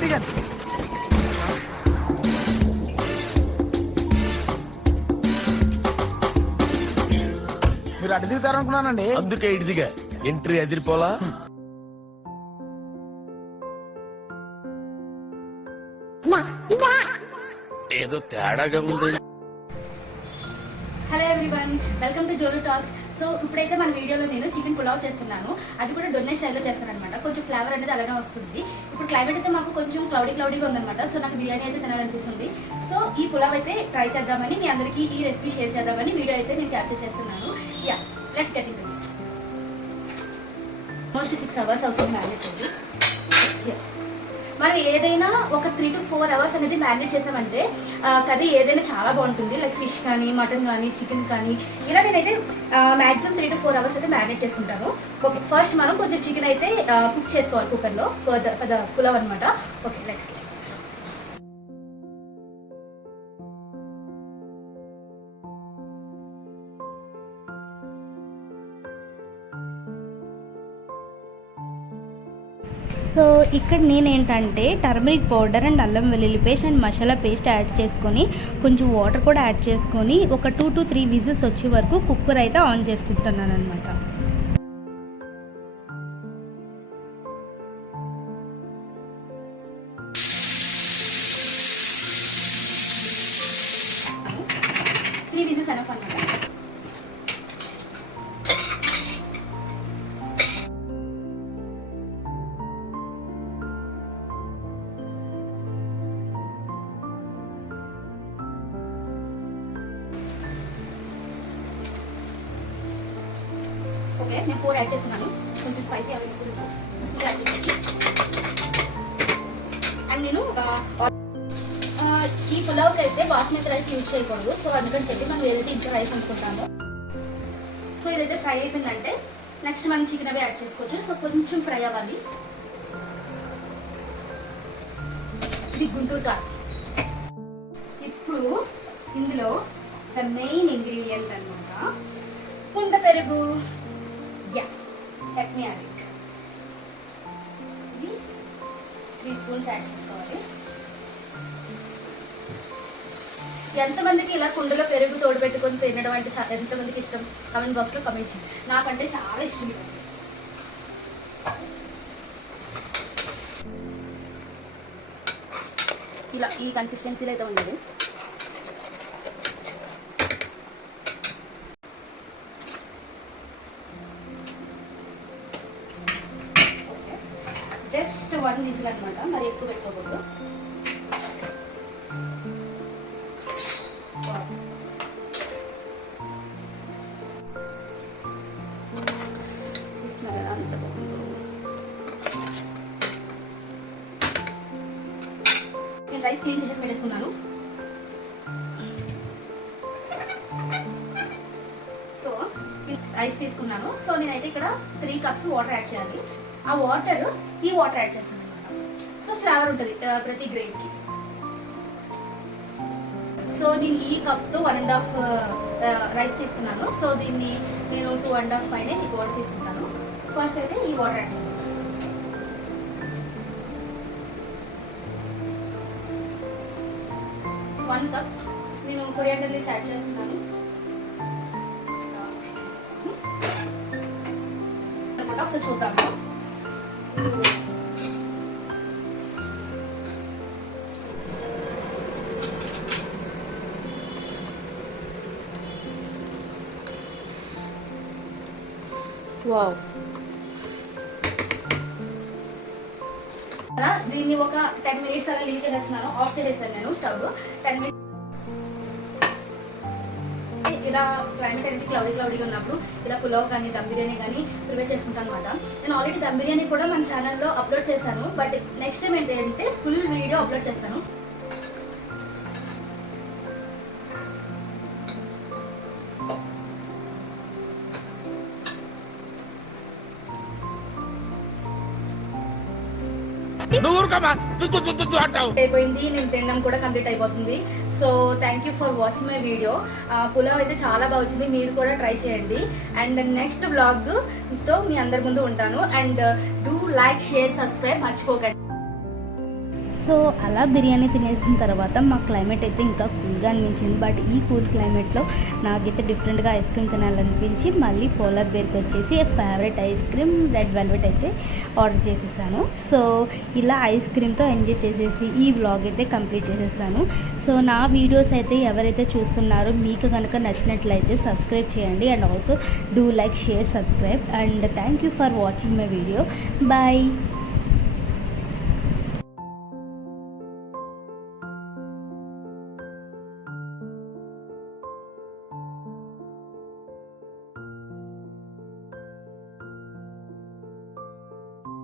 మీరు అటు దిగుతారనుకున్నానండి, అందుకే ఇటు దిగా. ఎంట్రీ అదిరిపోలా. ఏదో తేడాగా ఉంది. హలో ఎవ్రీవన్, వెల్కమ్ టు జోరు టాక్స్. సో ఇప్పుడైతే మన వీడియోలో నేను చికెన్ పులావ్ చేస్తున్నాను. అది కూడా డొన్నే స్టైల్లో చేస్తాను అనమాట. కొంచెం ఫ్లేవర్ అనేది అలానే వస్తుంది. ఇప్పుడు క్లైమేట్ అయితే మాకు కొంచెం క్లౌడీగా ఉందన్నమాట. సో నాకు బిర్యానీ అయితే తినాలనిపిస్తుంది. సో ఈ పులావ్ అయితే ట్రై చేద్దామని, మీ అందరికీ ఈ రెసిపీ షేర్ చేద్దామని వీడియో అయితే నేను క్యాప్చర్ చేస్తున్నాను. Yeah, let's get in to this. Almost 6 hours అవుతుంది మ్యారినేట్ చేసి. మనం ఏదైనా ఒక 3 to 4 hours అనేది మ్యారినేట్ చేసామంటే కర్రీ ఏదైనా చాలా బాగుంటుంది. లైక్ ఫిష్ కానీ, మటన్ కానీ, చికెన్ కానీ, ఇలా నేనైతే మ్యాక్సిమం 3 to 4 hours అయితే మ్యారినేట్ చేసుకుంటాను. ఓకే, ఫస్ట్ మనం కొంచెం చికెన్ అయితే కుక్ చేసుకోవాలి కుక్కర్లో ఫర్ ద పులావ్ అనమాట. Okay, let's get. సో ఇక్కడ నేనేంటంటే టర్మరిక్ పౌడర్ అండ్ అల్లం వెల్లుల్లి paste and masala paste add చేసుకొని కొంచెం వాటర్ కూడా యాడ్ చేసుకొని ఒక 2 to 3 విజిల్స్ వచ్చే వరకు కుక్కర్ అయితే ఆన్ చేసుకుంటున్నాను అనమాట. ఓకే, నేను 4 యాడ్ చేస్తున్నాను. కొంచెం స్పైసీ అండ్ నేను ఈ పులావ్కి అయితే బాస్మతి రైస్ యూజ్ చేయకూడదు. సో అందుకని చెప్పి మనం ఏదైతే ఇంట్లో రైస్ అనుకుంటామో, సో ఇదైతే ఫ్రై అయిపోయిందంటే నెక్స్ట్ మనం చికెన్ అవి యాడ్ చేసుకోవచ్చు. సో కొంచెం ఫ్రై అవ్వాలి. ఇది గుంటూరు కాదు. ఇప్పుడు ఇందులో ద మెయిన్ ఇంగ్రీడియంట్ అన్నమాట కుండ పెరుగు. Let me add it. 3 spoons add చేసుకోవాలి. ఎంతమందికి ఇలా కుండలో పెరుగు తోడు పెట్టుకొని తినడం అంటే ఎంతమందికి ఇష్టం? కామెంట్ బాక్స్లో కామెంట్ చేయండి. నాకంటే చాలా ఇష్టం. ఇలా ఈ కన్సిస్టెన్సీలో అయితే ఉండదు. జస్ట్ 1 విజిల్ అనమాట, మరి ఎక్కువ పెట్టుకోకూడదు. చూస్తున్నారు కదా అంత బాగుంది. నేను రైస్ క్లీన్ చేసి పెట్టేసుకున్నాను. సో రైస్ తీసుకున్నాను. సో నేనైతే ఇక్కడ 3 cups వాటర్ యాడ్ చేయాలి. ఆ వాటర్ ఈ వాటర్ యాడ్ చేస్తాను అనమాట. సో ఫ్లేవర్ ఉంటుంది ప్రతి గ్రెయిన్కి. సో నేను ఈ కప్తో 1.5 రైస్ తీసుకున్నాను. సో దీన్ని నేను 2.5 పైన ఈ వాటర్ తీసుకుంటాను. ఫస్ట్ అయితే ఈ వాటర్ యాడ్ చేస్తాను. 1 cup నేను కొరియాండర్ లీవ్స్ యాడ్ చేస్తున్నాను. ఒకసారి చూద్దాము. వావ్, దీన్ని ఒక 10 minutes అలా లీవ్ చేసేస్తున్నాను. ఆఫ్ చేసేసాను నేను స్టవ్. 10 minutes ఇలా క్లైమేట్ అనేది క్లౌడీగా ఉన్నప్పుడు ఇలా పులావ్ కానీ దమ్ బిర్యానీ కానీ ప్రిపేర్ చేసుకుంటాను అనమాట. నేను ఆల్రెడీ దమ్ బిర్యానీ కూడా మన ఛానల్లో అప్లోడ్ చేశాను. బట్ నెక్స్ట్ టైం ఏంటంటే ఫుల్ వీడియో అప్లోడ్ చేస్తాను. అయిపోయింది, నేను తినడం కూడా కంప్లీట్ అయిపోతుంది. So thank you for watching my video. Pulao అయితే చాలా బాగా వచ్చింది, మీరు కూడా ట్రై చేయండి. అండ్ నెక్స్ట్ వ్లాగ్తో మీ అందరి ముందు ఉంటాను. And do like, share, subscribe మర్చిపోకండి. సో అలా బిర్యానీ తినేసిన తర్వాత మా క్లైమేట్ అయితే ఇంకా కూల్గా అనిపించింది. బట్ ఈ కూల్ క్లైమేట్లో నాకైతే డిఫరెంట్గా ఐస్ క్రీమ్ తినాలనిపించి మళ్ళీ పోలార్ బేర్కి వచ్చేసి favourite ice cream red velvet అయితే ఆర్డర్ చేసేసాను. సో ఇలా ఐస్ క్రీమ్తో ఎంజాయ్ చేసేసి ఈ వ్లాగ్ అయితే కంప్లీట్ చేసేసాను. సో నా వీడియోస్ అయితే ఎవరైతే చూస్తున్నారో మీకు కనుక నచ్చినట్లయితే సబ్స్క్రైబ్ చేయండి and also do like, share, subscribe and thank you for watching my video. Bye.